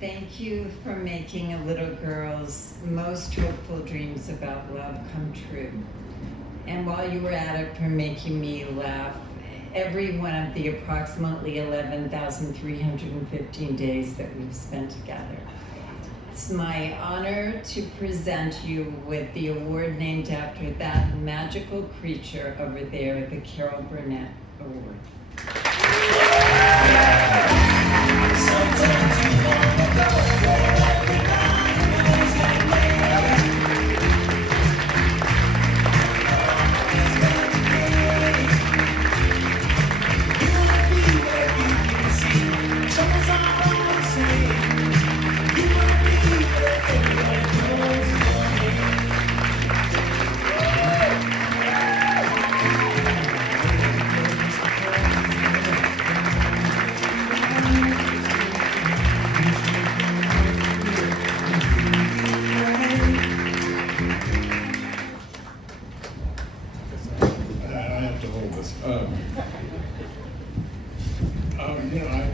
Thank you for making a little girl's most hopeful dreams about love come true. And while you were at it, for making me laugh every one of the approximately 11,315 days that we've spent together. It's my honor to present you with the award named after that magical creature over there, the Carol Burnett Award.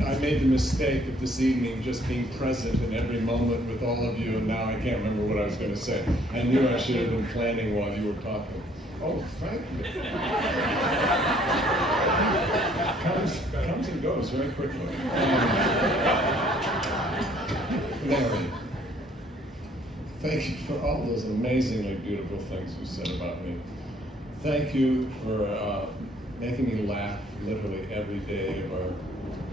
I made the mistake of this evening just being present in every moment with all of you, and now I can't remember what I was going to say. I knew I should have been planning while you were talking. Oh, thank you. Comes and goes very quickly. Mary, thank you for all those amazingly beautiful things you said about me. Thank you for making me laugh literally every day of our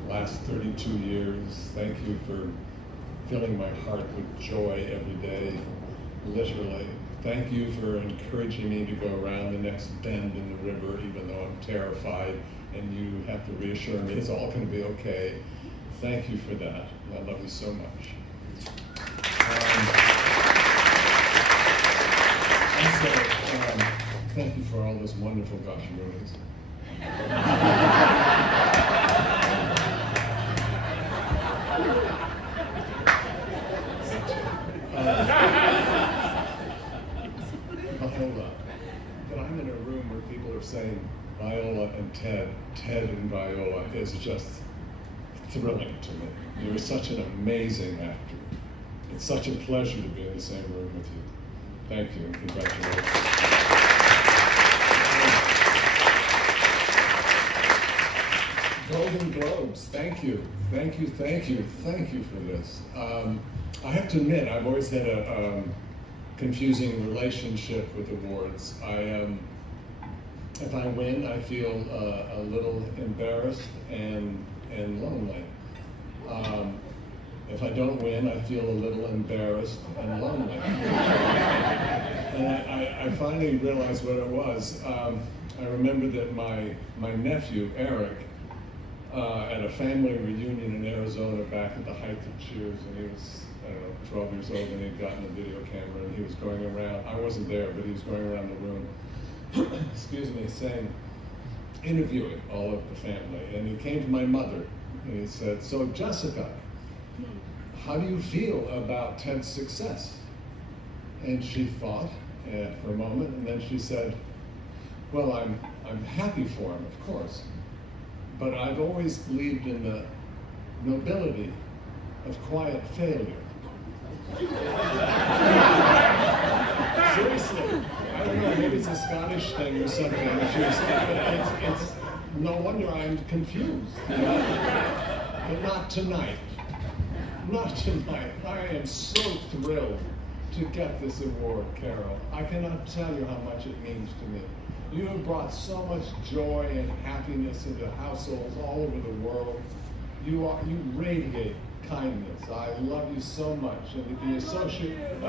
last 32 years. Thank you for filling my heart with joy every day, literally. Thank you for encouraging me to go around the next bend in the river, even though I'm terrified, and you have to reassure me it's all going to be okay. Thank you for that. I love you so much. Also, thank you for all those wonderful goshamoonies. Viola, that I'm in a room where people are saying Viola and Ted, Ted and Viola is just thrilling to me. You're such an amazing actor. It's such a pleasure to be in the same room with you. Thank you and congratulations. Golden Globes, thank you. Thank you, thank you, thank you for this. I have to admit, I've always had a confusing relationship with awards. If I win, I feel a little embarrassed and lonely. If I don't win, I feel a little embarrassed and lonely. And I finally realized what it was. I remember that my nephew, Eric, at a family reunion in Arizona back at the height of Cheers, and he was, I don't know, 12 years old, and he'd gotten a video camera, and he was going around, I wasn't there, but he was going around the room, excuse me, interviewing all of the family. And he came to my mother, and he said, "So Jessica, how do you feel about Ted's success?" And she thought for a moment, and then she said, "Well, I'm happy for him, of course, but I've always believed in the nobility of quiet failure." Seriously, I don't know, maybe it's a Scottish thing or something. It's no wonder I'm confused. You know? But not tonight. Not tonight. I am so thrilled to get this award, Carol. I cannot tell you how much it means to me. You have brought so much joy and happiness into households all over the world. You radiate kindness. I love you so much. And to be associated.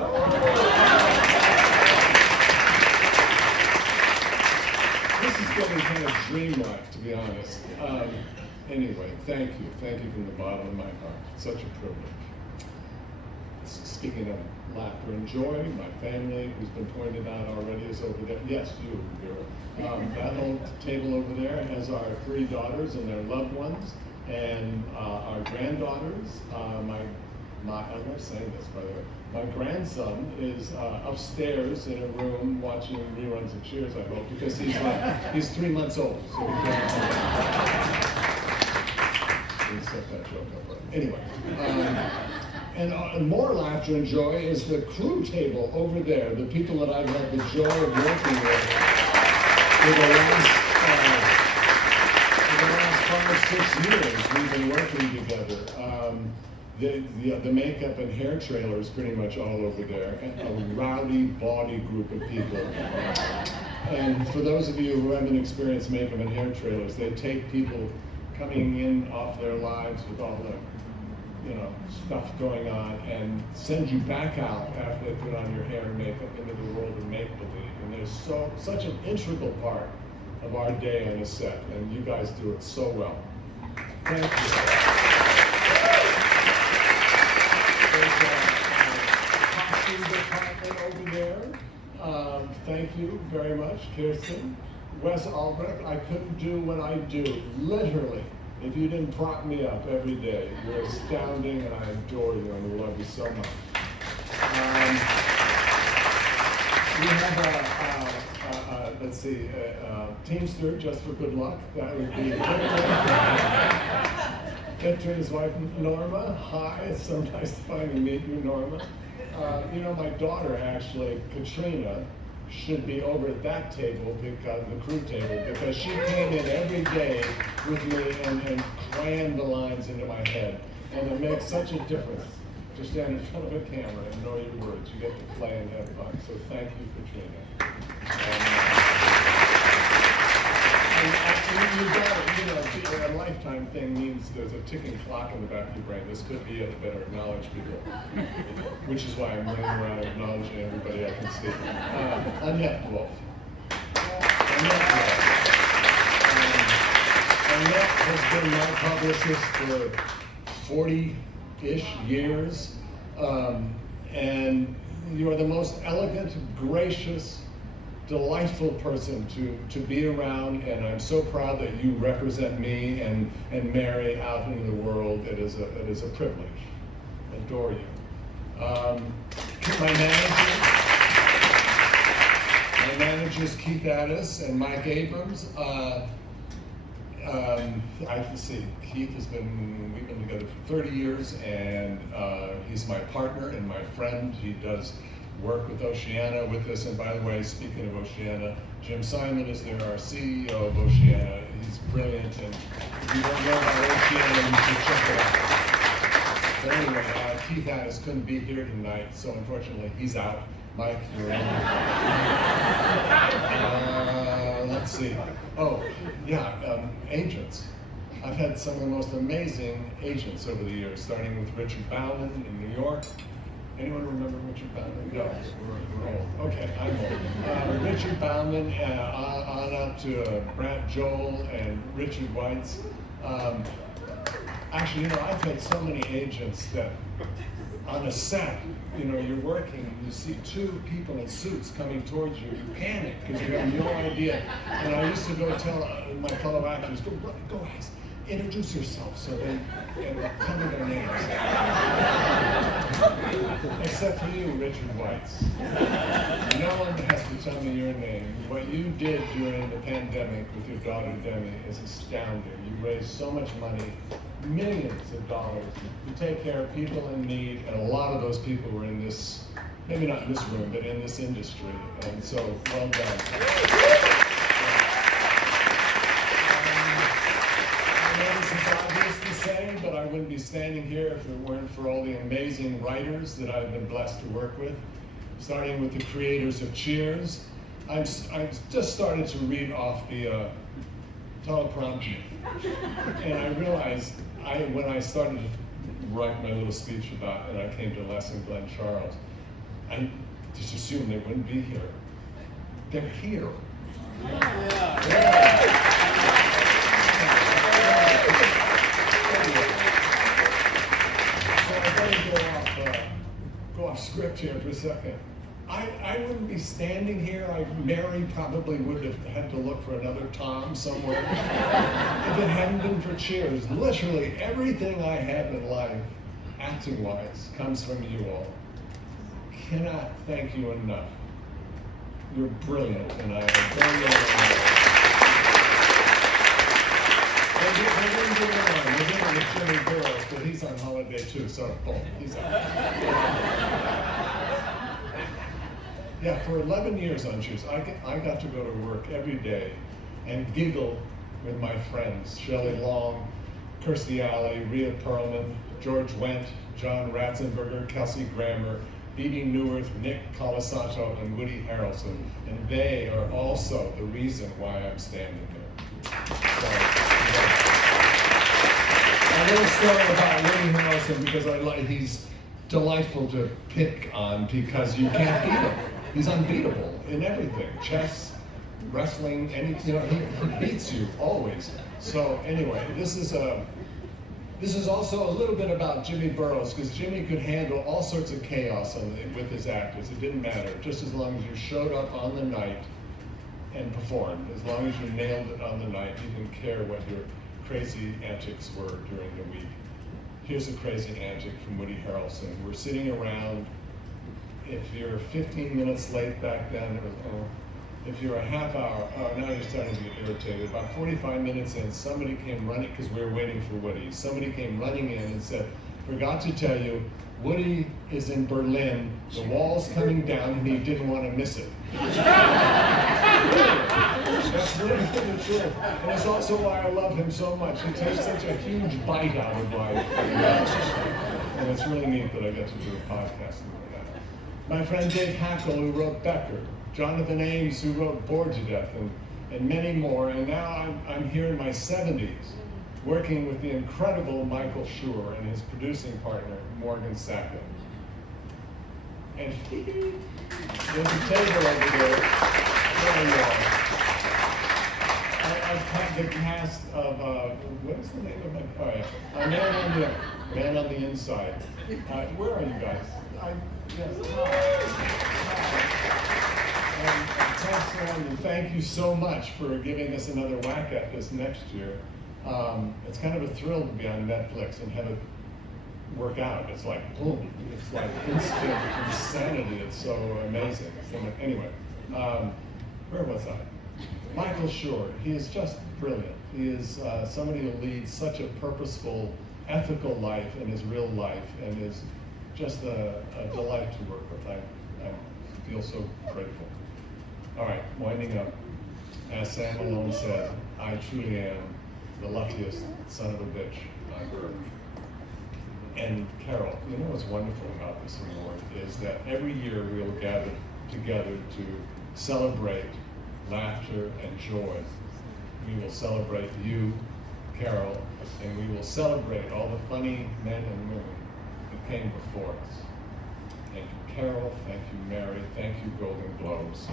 This is getting kind of dreamlike, to be honest. Anyway, thank you. Thank you from the bottom of my heart. Such a privilege. Speaking of laughter and joy, my family, who's been pointed out already, is over there. Yes, you, girl. That whole table over there has our 3 daughters and their loved ones, and our granddaughters. I love saying this, by the way. My grandson is upstairs in a room watching reruns of Cheers, I hope, because he's 3 months old. So set that joke up. Anyway, And more laughter and joy is the crew table over there, the people that I've had the joy of working with for the last 5-6 years. We've been working together. The makeup and hair trailer is pretty much all over there, and a rowdy, bawdy group of people. And for those of you who haven't experienced makeup and hair trailers, they take people coming in off their lives with all the stuff going on, and send you back out after they put on your hair and makeup into the world of make-believe. And there's such an integral part of our day on a set, and you guys do it so well. Thank you. There's a costume department over there. Thank you very much, Kirsten. Wes Albrecht, I couldn't do what I do, literally, if you didn't prop me up every day. You're astounding, and I adore you, and I love you so much. We have let's see, Teamster, just for good luck. That would be Victor and his wife, Norma. Hi, it's so nice to finally meet you, Norma. My daughter, actually, Katrina, should be over at that table, because the crew table, because she came in every day with me and crammed the lines into my head. And it makes such a difference to stand in front of a camera and know your words. You get to play and have fun. So thank you, Katrina. A lifetime thing means there's a ticking clock in the back of your brain. This could be it, better acknowledge people, which is why I'm running around acknowledging everybody I can see. Annette Wolf. Annette has been my publicist for 40-ish years, and you are the most elegant, gracious, delightful person to be around, and I'm so proud that you represent me and Mary out into the world. It is a privilege. Adore you. My managers, Keith Addis and Mike Abrams. I can see Keith we've been together for 30 years, and he's my partner and my friend. He does work with Oceana with us, and by the way, speaking of Oceana, Jim Simon is there, our CEO of Oceana. He's brilliant, and if you don't know about Oceana, you should check it out. But anyway, Keith Addis couldn't be here tonight, so unfortunately he's out. Mike, you're in. Let's see. Oh, yeah, agents. I've had some of the most amazing agents over the years, starting with Richard Bauman in New York. Anyone remember Richard Bauman? No, we're old. Okay, I'm old. Richard Bauman, on up to Brant Joel and Richard Weitz. Actually, I've had so many agents that on a set, you're working, you see two people in suits coming towards you, you panic because you have no idea. And I used to go tell my fellow actors, go ask, introduce yourself, so they cover their names. Except for you, Richard Weitz. No one has to tell me your name. What you did during the pandemic with your daughter Demi is astounding. You raised so much money, millions of dollars, to take care of people in need, and a lot of those people were in this, maybe not in this room, but in this industry. And so, well done. It's obvious to say, but I wouldn't be standing here if it weren't for all the amazing writers that I've been blessed to work with, starting with the creators of Cheers. I've just started to read off the teleprompter, and I realized when I started to write my little speech about, and I came to Les and Glen Charles, I just assumed they wouldn't be here. They're here. Yeah. So I better go off script here for a second. I wouldn't be standing here. Mary probably would have had to look for another Tom somewhere if it hadn't been for Cheers. Literally everything I have in life, acting-wise, comes from you all. Cannot thank you enough. You're brilliant, and I adore you. didn't do it on. They did it with Jimmy Burrows, but he's on holiday too, so he's on. Yeah, for 11 years on Choose, I got to go to work every day and giggle with my friends, Shelley Long, Kirstie Alley, Rhea Perlman, George Wendt, John Ratzenberger, Kelsey Grammer, Bebe Neuwirth, Nick Colasanto, and Woody Harrelson. And they are also the reason why I'm standing here. So, a little story about Woody Harrelson, because he's delightful to pick on because you can't beat him. He's unbeatable in everything. Chess, wrestling, he beats you always. So anyway, this is also a little bit about Jimmy Burrows, because Jimmy could handle all sorts of chaos with his actors. It didn't matter, just as long as you showed up on the night and performed. As long as you nailed it on the night, he didn't care what your crazy antics were during the week. Here's a crazy antic from Woody Harrelson. We're sitting around. If you're 15 minutes late back then, it was, if you're a half hour, now you're starting to get irritated. About 45 minutes in, somebody came running, because we were waiting for Woody. Somebody came running in and said, forgot to tell you, Woody is in Berlin, the wall's coming down, and he didn't want to miss it. That's really the truth. And it's also why I love him so much. He takes such a huge bite out of life. And it's really neat that I get to do a podcast like that. My friend Dave Hackle, who wrote Becker, Jonathan Ames, who wrote Bored to Death, and many more. And now I'm here in my 70s, working with the incredible Michael Schur and his producing partner, Morgan Sacco. And there's a table over there. There you are. I've had the cast of, what is the name of my, oh yeah, Man on the Inside. Where are you guys? And thank you so much for giving us another whack at this next year. It's kind of a thrill to be on Netflix and have it work out. It's like, boom, it's like instant insanity. It's so amazing. So, anyway, where was I? Michael Schur, he is just brilliant. He is somebody who leads such a purposeful, ethical life in his real life, and is just a delight to work with. I feel so grateful. All right, winding up. As Sam Malone said, I truly am the luckiest son of a bitch on earth. And Carol, you know what's wonderful about this award is that every year we'll gather together to celebrate laughter and joy. We will celebrate you, Carol, and we will celebrate all the funny men and women that came before us. Thank you, Carol. Thank you, Mary. Thank you, Golden Globes.